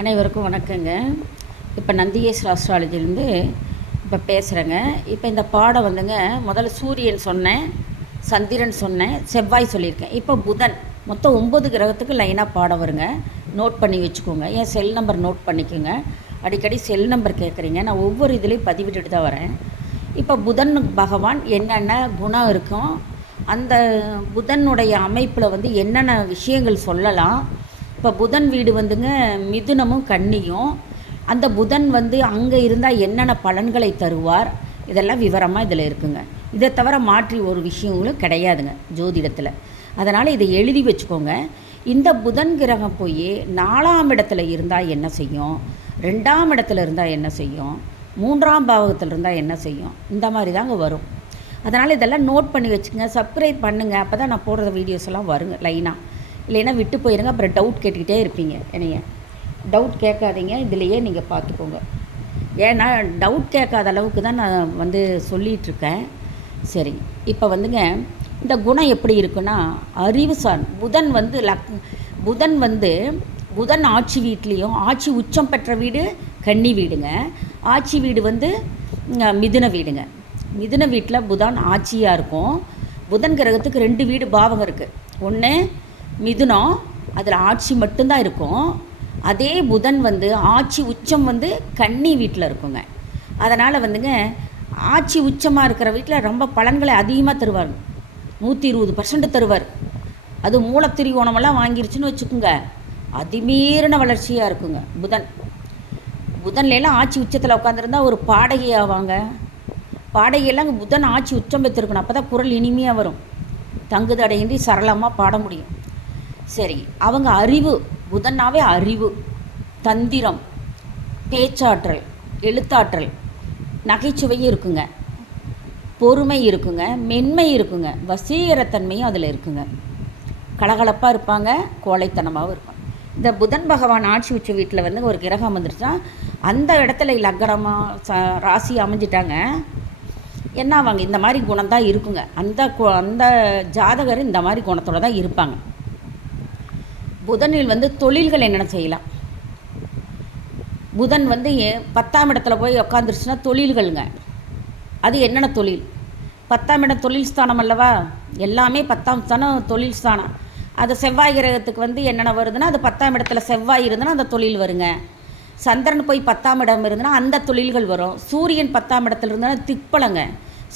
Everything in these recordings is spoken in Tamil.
அனைவருக்கும் வணக்கங்க. இப்போ நந்திகேஸ் ஆஸ்ட்ராலஜிலேருந்து இப்போ பேசுகிறேங்க. இப்போ இந்த பாடம் வந்துங்க, முதல்ல சூரியன் சொன்னேன், சந்திரன் சொன்னேன், செவ்வாய் சொல்லியிருக்கேன். இப்போ புதன், மொத்தம் 9 கிரகத்துக்கு லைனாக பாடம் வருங்க. நோட் பண்ணி வச்சுக்கோங்க. என் செல் நம்பர் நோட் பண்ணிக்கோங்க. அடிக்கடி செல் நம்பர் கேட்குறீங்க, நான் ஒவ்வொரு இதுலேயும் பதிவிட்டுட்டு தான் வரேன். இப்போ புதன் பகவான் என்னென்ன குணம் இருக்கும், அந்த புதனுடைய அமைப்பில் வந்து என்னென்ன விஷயங்கள் சொல்லலாம். இப்போ புதன் வீடு வந்துங்க மிதுனமும் கன்னியும். அந்த புதன் வந்து அங்கே இருந்தால் என்னென்ன பலன்களை தருவார், இதெல்லாம் விவரமாக இதில் இருக்குங்க. இதை தவிர மாற்றி ஒரு விஷயங்களும் கிடையாதுங்க ஜோதிடத்தில். அதனால் இதை எழுதி வச்சுக்கோங்க. இந்த புதன் கிரகம் போய் 4ஆம் இடத்துல இருந்தால் என்ன செய்யும், 2ஆம் இடத்துல இருந்தால் என்ன செய்யும், 3ஆம் பாவகத்தில் இருந்தால் என்ன செய்யும், இந்த மாதிரி தாங்க வரும். அதனால் இதெல்லாம் நோட் பண்ணி வச்சுக்கோங்க. சப்ஸ்கிரைப் பண்ணுங்கள், அப்போ தான் நான் போடுற வீடியோஸ் எல்லாம் வருங்க லைனாக. இல்லைன்னா விட்டு போயிருங்க, அப்புறம் டவுட் கேட்டுக்கிட்டே இருப்பீங்க. என்னைய டவுட் கேட்காதீங்க, இதுலையே நீங்கள் பார்த்துக்கோங்க. ஏன்னா டவுட் கேட்காத அளவுக்கு தான் நான் வந்து சொல்லிகிட்ருக்கேன். சரி, இப்போ வந்துங்க இந்த குணம் எப்படி இருக்குன்னா, அறிவுசார் புதன் வந்து புதன் ஆட்சி வீட்லேயும், ஆட்சி உச்சம் பெற்ற வீடு கன்னி வீடுங்க. ஆட்சி வீடு வந்து மிதுன வீடுங்க. மிதுன வீட்டில் புதன் ஆட்சியாக இருக்கும். புதன் கிரகத்துக்கு 2 வீடு பாவகம் இருக்குது. ஒன்று மிதுனம், அதில் ஆட்சி மட்டும்தான் இருக்கும். அதே புதன் வந்து ஆட்சி உச்சம் வந்து கன்னி வீட்டில் இருக்குங்க. அதனால் வந்துங்க ஆட்சி உச்சமாக இருக்கிற வீட்டில் ரொம்ப பலன்களை அதிகமாக தருவார். 120% தருவார். அது மூலத்திரிகோணமெல்லாம் வாங்கிருச்சுன்னு வச்சுக்கோங்க, அதிமீறின வளர்ச்சியாக இருக்குங்க புதன்லாம் ஆட்சி உச்சத்தில் உட்காந்துருந்தா ஒரு பாடகி ஆவாங்க. பாடகையெல்லாம் புதன் ஆட்சி உச்சம் பெற்றிருக்கணும், அப்போ தான் குரல் இனிமையாக வரும், தங்குதடையின்றி சரளமாக பாட முடியும். சரி, அவங்க அறிவு, புதனாவே அறிவு, தந்திரம், பேச்சாற்றல், எழுத்தாற்றல், நகைச்சுவையும் இருக்குங்க, பொறுமை இருக்குங்க, மென்மை இருக்குங்க, வசீகரத்தன்மையும் அதில் இருக்குங்க. கலகலப்பாக இருப்பாங்க, கோழைத்தனமாகவும் இருப்பாங்க. இந்த புதன் பகவான் ஆட்சி உச்ச வீட்டில் வந்து ஒரு கிரகம் வந்துருச்சா, அந்த இடத்துல லக்னமாக ராசி அமைஞ்சிட்டாங்க என்ன ஆவாங்க, இந்த மாதிரி குணம் தான் இருக்குங்க. அந்த ஜாதகர் இந்த மாதிரி குணத்தோடு தான் இருப்பாங்க. புதனில் வந்து தொழில்கள் என்னென்ன செய்யலாம். புதன் வந்து 10ஆம் இடத்துல போய் உக்காந்துருச்சுன்னா தொழில்களுங்க. அது என்னென்ன தொழில், 10ஆம் இடம் தொழில் ஸ்தானம் அல்லவா, எல்லாமே 10ஆம் ஸ்தானம் தொழில் ஸ்தானம். அது செவ்வாய் கிரகத்துக்கு வந்து என்னென்ன வருதுன்னா, அது 10ஆம் இடத்துல செவ்வாய் இருந்துன்னா அந்த தொழில் வருங்க. சந்திரன் போய் 10ஆம் இடம் இருந்துன்னா அந்த தொழில்கள் வரும். சூரியன் 10ஆம் இடத்துல இருந்தால் திக்பலங்க.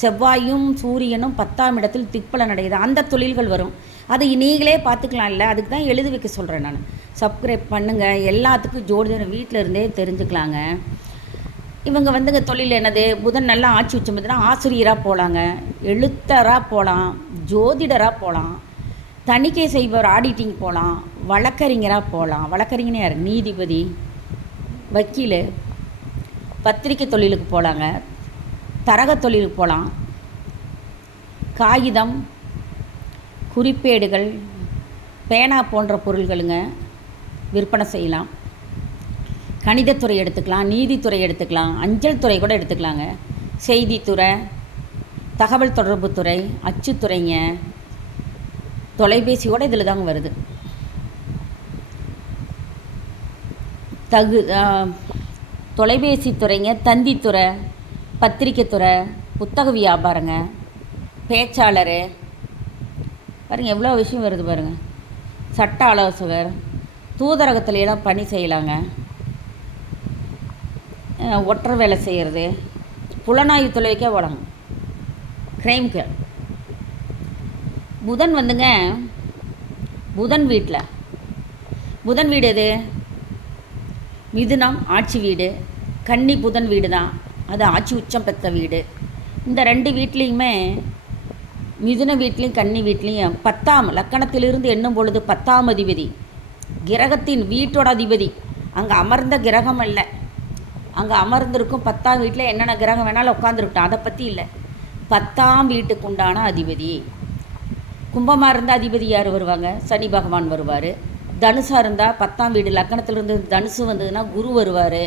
செவ்வாயும் சூரியனும் 10ஆம் இடத்தில் திக்பலன் அடையுது, அந்த தொழில்கள் வரும். அது நீங்களே பார்த்துக்கலாம். இல்லை, அதுக்கு தான் எழுதி வைக்க சொல்கிறேன் நான். சப்ஸ்கிரைப் பண்ணுங்கள். எல்லாத்துக்கும் ஜோதிடம் வீட்டில் இருந்தே தெரிஞ்சுக்கலாங்க. இவங்க வந்துங்க தொழில் என்னது, புதன் நல்லா ஆட்சி உச்சம் பார்த்தீங்கன்னா ஆசிரியராக போகலாங்க, எழுத்தராக போகலாம், ஜோதிடராக போகலாம், தணிக்கை செய்பவர் ஆடிட்டிங் போகலாம், வழக்கறிஞராக போகலாம். வழக்கறிஞனே யார், நீதிபதி, வக்கீல், பத்திரிக்கை தொழிலுக்கு போகலாங்க, தரக தொழிலுக்கு போகலாம், காகிதம், குறிப்பேடுகள், பேனா போன்ற பொருள்களுங்க விற்பனை செய்யலாம். கணிதத்துறை எடுத்துக்கலாம், நீதித்துறை எடுத்துக்கலாம், அஞ்சல் துறை கூட எடுத்துக்கலாங்க, செய்தித்துறை, தகவல் தொடர்புத்துறை, அச்சுத்துறைங்க, தொலைபேசியோடு இதில் தாங்க வருது. தொலைபேசி துறைங்க, தந்தித்துறை, பத்திரிக்கைத்துறை, புத்தக வியாபாரங்க, பேச்சாளர், பாருங்கள் எவ்வளோ விஷயம் வருது பாருங்கள். சட்ட ஆலோசகர், தூதரகத்துலையெல்லாம் பணி செய்யலாங்க, ஒற்றர் வேலை செய்கிறது, புலனாய்வு துறைக்கே போகலாங்க, கிரைம்க்கு. புதன் வந்துங்க புதன் வீட்டில், புதன் வீடு எது, மிதுனம் ஆட்சி வீடு, கன்னி புதன் வீடு தான், அது ஆட்சி உச்சம் பெற்ற வீடு. இந்த 2 வீட்லேயுமே, மிதுன வீட்லேயும் கன்னி வீட்லேயும் 10ஆம் லக்கணத்திலிருந்து எண்ணும் பொழுது 10ஆம் அதிபதி, கிரகத்தின் வீட்டோட அதிபதி, அங்கே அமர்ந்த கிரகம் இல்லை, அங்கே அமர்ந்திருக்கும் 10ஆம் வீட்டில் என்னென்ன கிரகம் வேணாலும் உட்காந்துருக்கட்டும், அதை பற்றி இல்லை. 10ஆம் வீட்டுக்கு உண்டான அதிபதி. கும்பமாக இருந்தால் அதிபதி யார் வருவாங்க, சனி பகவான் வருவார். தனுசாக இருந்தால் 10ஆம் வீடு லக்கணத்திலிருந்து தனுசு வந்ததுன்னா குரு வருவார்.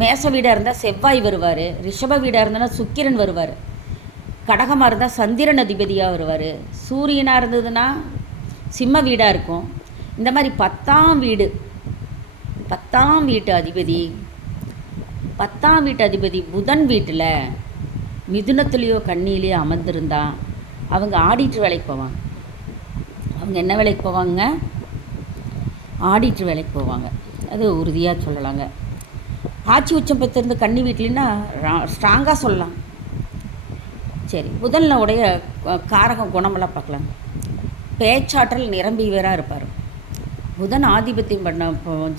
மேச வீடாக இருந்தால் செவ்வாய் வருவார். ரிஷப வீடாக இருந்ததுன்னா சுக்கிரன் வருவார். கடகமாக இருந்தால் சந்திரன் அதிபதியாக வருவார். சூரியனாக இருந்ததுன்னா சிம்ம வீடாக இருக்கும். இந்த மாதிரி 10ஆம் வீடு 10ஆம் வீட்டு அதிபதி 10ஆம் வீட்டு அதிபதி புதன் வீட்டில் மிதுனத்துலேயோ கன்னியிலையோ அமர்ந்திருந்தா அவங்க ஆடிட்டர் வேலைக்கு போவாங்க. அவங்க என்ன வேலைக்கு போவாங்க? ஆடிட்டர் வேலைக்கு போவாங்க. அது உறுதியாக சொல்லலாங்க. ஆட்சி உச்சம் பெற்றிருந்து கன்னி வீட்டிலன்னா ஸ்ட்ராங்காக சொல்லலாம். சரி, புதனில் உடைய காரக குணமெல்லாம் பார்க்கலாம். பேச்சாற்றல் நிரம்பியவராக இருப்பார். புதன் ஆதிபத்தியம் பண்ண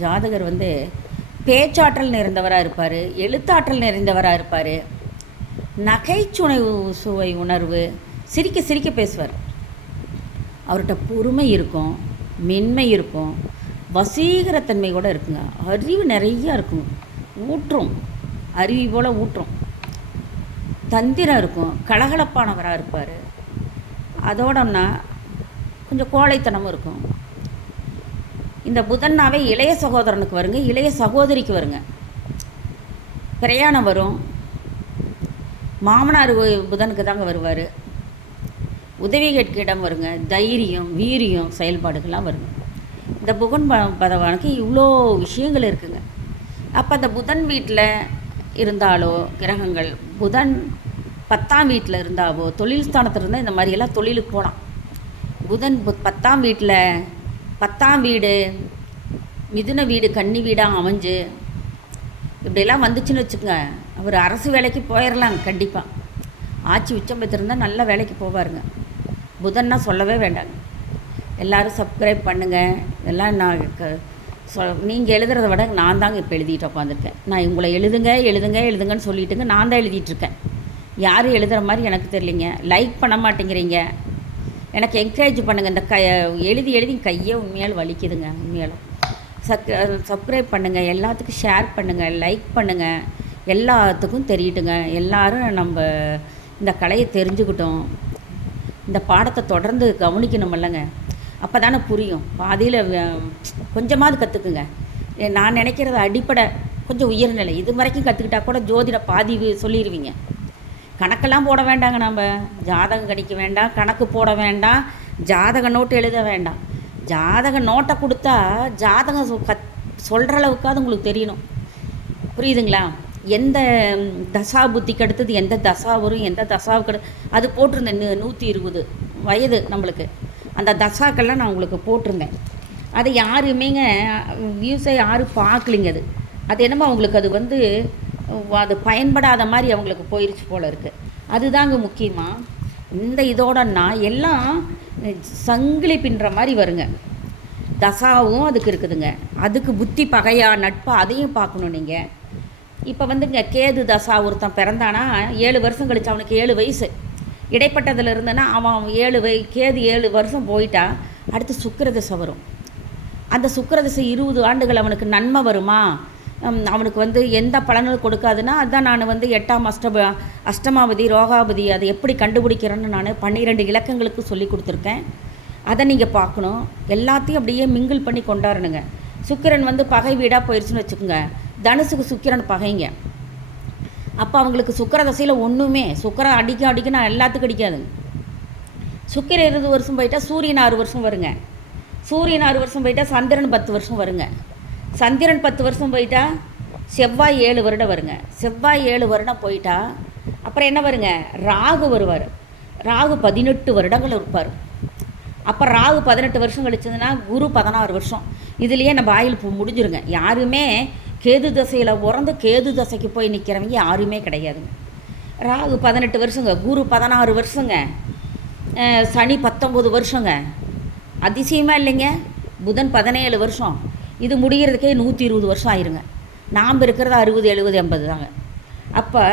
ஜாதகர் வந்து பேச்சாற்றல் நிறைந்தவராக இருப்பார், எழுத்தாற்றல் நிறைந்தவராக இருப்பார், நகைச்சுவை சுவை உணர்வு, சிரிக்க சிரிக்க பேசுவார். அவர்கிட்ட பொறுமை இருக்கும், மென்மை இருக்கும், வசீகரத்தன்மை கூட இருக்குங்க. அறிவு நிறையா இருக்குங்க, ஊற்றும், அருவி போல் ஊற்றும். தந்திரம் இருக்கும், கலகலப்பானவராக இருப்பார். அதோடனா கொஞ்சம் கோழைத்தனமும் இருக்கும். இந்த புதன்னாவே இளைய சகோதரனுக்கு வருங்க, இளைய சகோதரிக்கு வருங்க. பிரயாணம் வரும். மாமனார் புதனுக்கு தாங்க வருவார். உதவி கேட்க இடம் வருங்க. தைரியம், வீரியம், செயல்பாடுகள்லாம் வருங்க. இந்த புதன் பகவானுக்கு இவ்வளோ விஷயங்கள் இருக்குங்க. அப்போ அந்த புதன் வீட்டில் இருந்தாலோ கிரகங்கள், புதன் 10ஆம் வீட்டில் இருந்தாவோ, தொழில் ஸ்தானத்தில் இருந்தால் இந்த மாதிரியெல்லாம் தொழிலுக்கு போகலாம். புதன் 10ஆம் வீட்டில் 10ஆம் வீடு மிதுன வீடு கன்னி வீடாக அமைஞ்சு இப்படியெல்லாம் வந்துச்சுன்னு வச்சுக்கோங்க, அவர் அரசு வேலைக்கு போயிடலாங்க. கண்டிப்பாக ஆட்சி உச்சம் பெற்றிருந்தால் நல்ல வேலைக்கு போவாருங்க. புதன்னா சொல்லவே வேண்டாங்க. எல்லோரும் சப்ஸ்கிரைப் பண்ணுங்கள். இதெல்லாம் நான் நீங்கள் எழுதுறத விட நான் தாங்க இப்போ எழுதிட்டு உட்காந்துருக்கேன். நான் உங்களை எழுதுங்கன்னு சொல்லிட்டுங்க நான் தான் எழுதிட்டுருக்கேன். யாரும் எழுதுகிற மாதிரி எனக்கு தெரியலிங்க. லைக் பண்ண மாட்டேங்கிறீங்க. எனக்கு என்கரேஜ் பண்ணுங்கள். இந்த எழுதி கையே உண்மையால் வலிக்குதுங்க. உண்மையாலும் சப்ஸ்கிரைப் பண்ணுங்கள், எல்லாத்துக்கும் ஷேர் பண்ணுங்கள், லைக் பண்ணுங்கள், எல்லாத்துக்கும் தெரியட்டுங்க. எல்லோரும் நம்ம இந்த கலையை தெரிஞ்சுக்கிட்டோம். இந்த பாடத்தை தொடர்ந்து கவனிக்கணும் இல்லைங்க, அப்போ தானே புரியும். பாதியில் கொஞ்சமாவது கற்றுக்குங்க. நான் நினைக்கிறது அடிப்படை கொஞ்சம் உயர்நிலை இது வரைக்கும் கற்றுக்கிட்டா கூட ஜோதிட பாதி சொல்லிடுவீங்க. கணக்கெல்லாம் போட வேண்டாங்க. நம்ம ஜாதகம் கணிக்க வேண்டாம், கணக்கு போட வேண்டாம், ஜாதக நோட்டு எழுத வேண்டாம். ஜாதக நோட்டை கொடுத்தா ஜாதகம் சொல்கிற அளவுக்காவது உங்களுக்கு தெரியணும். புரியுதுங்களா? எந்த தசா புத்திக்கு அடுத்தது எந்த தசா வரும், எந்த தசாவுக்கு அது போட்டிருந்தேன். 120 வயது நம்மளுக்கு அந்த தசாக்கெல்லாம் நான் உங்களுக்கு போட்டிருந்தேன். அது யாருமேங்க வியூஸை யாரும் பார்க்கலிங்க. அது என்னமோ அவங்களுக்கு அது வந்து அது பயன்படாத மாதிரி அவங்களுக்கு போயிடுச்சு போல் இருக்குது. அதுதாங்க முக்கியமாக. இந்த இதோடன்னா எல்லாம் சங்கிலி பின்னுற மாதிரி வருங்க. தசாவும் அதுக்கு இருக்குதுங்க. அதுக்கு புத்தி பகையா நட்பா அதையும் பார்க்கணும் நீங்கள். இப்போ வந்துங்க கேது தசா ஒருத்தன் பிறந்தானா 7 வருஷம் கழிச்சு அவனுக்கு 7 வயசு இடைப்பட்டதில் இருந்தனா அவன் கேது 7 வருஷம் போயிட்டா அடுத்து சுக்கிரதசை வரும். அந்த சுக்கிரதசை 20 ஆண்டுகள் அவனுக்கு நன்மை வருமா? அவனுக்கு வந்து எந்த பலனும் கொடுக்காதுன்னா அதுதான் நான் வந்து 8ஆம் அஷ்டமாவதி ரோகாபதி அதை எப்படி கண்டுபிடிக்கிறேன்னு நான் 12 இலக்கங்களுக்கு சொல்லி கொடுத்துருக்கேன். அதை நீங்கள் பார்க்கணும். எல்லாத்தையும் அப்படியே மிங்கிள் பண்ணி கொண்டாடணுங்க. சுக்கிரன் வந்து பகை வீடாக போயிடுச்சுன்னு வச்சுக்கோங்க. தனுசுக்கு சுக்கிரன் பகைங்க. அப்போ அவங்களுக்கு சுக்கிரதசையில் ஒன்றுமே சுக்கிரன் அடிக்க நான் எல்லாத்துக்கும் அடிக்காதுங்க. சுக்கிரன் 20 வருஷம் போயிட்டால் சூரியன் 6 வருஷம் வருங்க. சூரியன் 6 வருஷம் போயிட்டால் சந்திரன் 10 வருஷம் வருங்க. சந்திரன் 10 வருஷம் போயிட்டா செவ்வாய் 7 வருடம் வருங்க. செவ்வாய் 7 வருடம் போயிட்டா அப்புறம் என்ன வருங்க? ராகு வருவார். ராகு 18 வருடங்கள் இருப்பார். அப்போ ராகு 18 வருஷம் கழிச்சதுன்னா குரு 16 வருஷம். இதுலேயே நம்ம ஆயுள் முடிஞ்சிருங்க. யாருமே கேது தசையில் உறந்து கேது தசைக்கு போய் நிற்கிறவங்க யாருமே கிடையாதுங்க. ராகு 18 வருஷங்க, குரு 16 வருஷங்க, சனி 19 வருஷங்க. அதிசயமாக இல்லைங்க? புதன் 17 வருஷம். இது முடிகிறதுக்கே 120 வருஷம் ஆயிருங்க. நாம் இருக்கிறது 60, 70, 80 தாங்க. அப்போ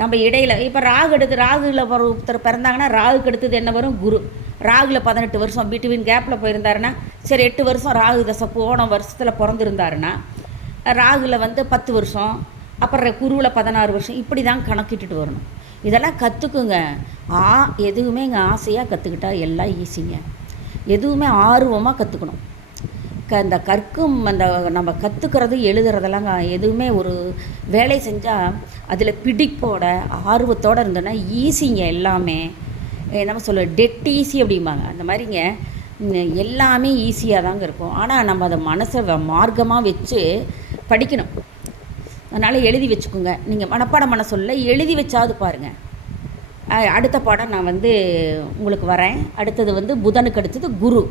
நம்ம இடையில் இப்போ ராகுல ஒருத்தர் பிறந்தாங்கன்னா ராகுக்கு அடுத்தது என்ன வரும்? குரு. ராகுல 18 வருஷம் பிட்வீன் கேப்பில் போயிருந்தாருன்னா சரி 8 வருஷம் ராகு தசை போன வருஷத்தில் பிறந்திருந்தாருன்னா ராகுல வந்து 10 வருஷம், அப்புறம் குருவில் 16 வருஷம், இப்படி தான் கணக்கிட்டுட்டு வரணும். இதெல்லாம் கற்றுக்குங்க. எதுவுமே இங்கே ஆசையாக கற்றுக்கிட்டா எல்லாம் ஈஸிங்க. எதுவுமே ஆர்வமாக கற்றுக்கணும். அந்த கற்கும் அந்த நம்ம கற்றுக்கிறது எழுதுறதெல்லாம் எதுவுமே ஒரு வேலை செஞ்சால் அதில் பிடிப்போட ஆர்வத்தோடு இருந்தோன்னா ஈஸிங்க. எல்லாமே நம்ம சொல்ல டெட் ஈஸி அப்படிம்பாங்க. அந்த மாதிரிங்க எல்லாமே ஈஸியாக தாங்க இருக்கும். ஆனால் நம்ம அதை மனசை மார்க்கமாக வச்சு படிக்கணும். அதனால் எழுதி வச்சுக்கோங்க. நீங்கள் மனப்பாடம் பண்ண சொல்ல எழுதி வச்சாவது பாருங்கள். அடுத்த பாடம் நான் உங்களுக்கு வரேன். அடுத்தது புதனுக்கு அடுத்தது குரு.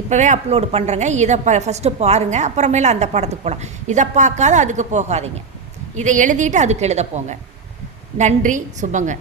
இப்போவே அப்லோடு பண்ணுறேங்க. இதை ஃபஸ்ட்டு பாருங்கள், அப்புறமேல அந்த பாடத்துக்கு போகலாம். இதை பார்க்காத அதுக்கு போகாதீங்க. இதை எழுதிட்டு அதுக்கு எழுத போங்க. நன்றி. சுபங்க.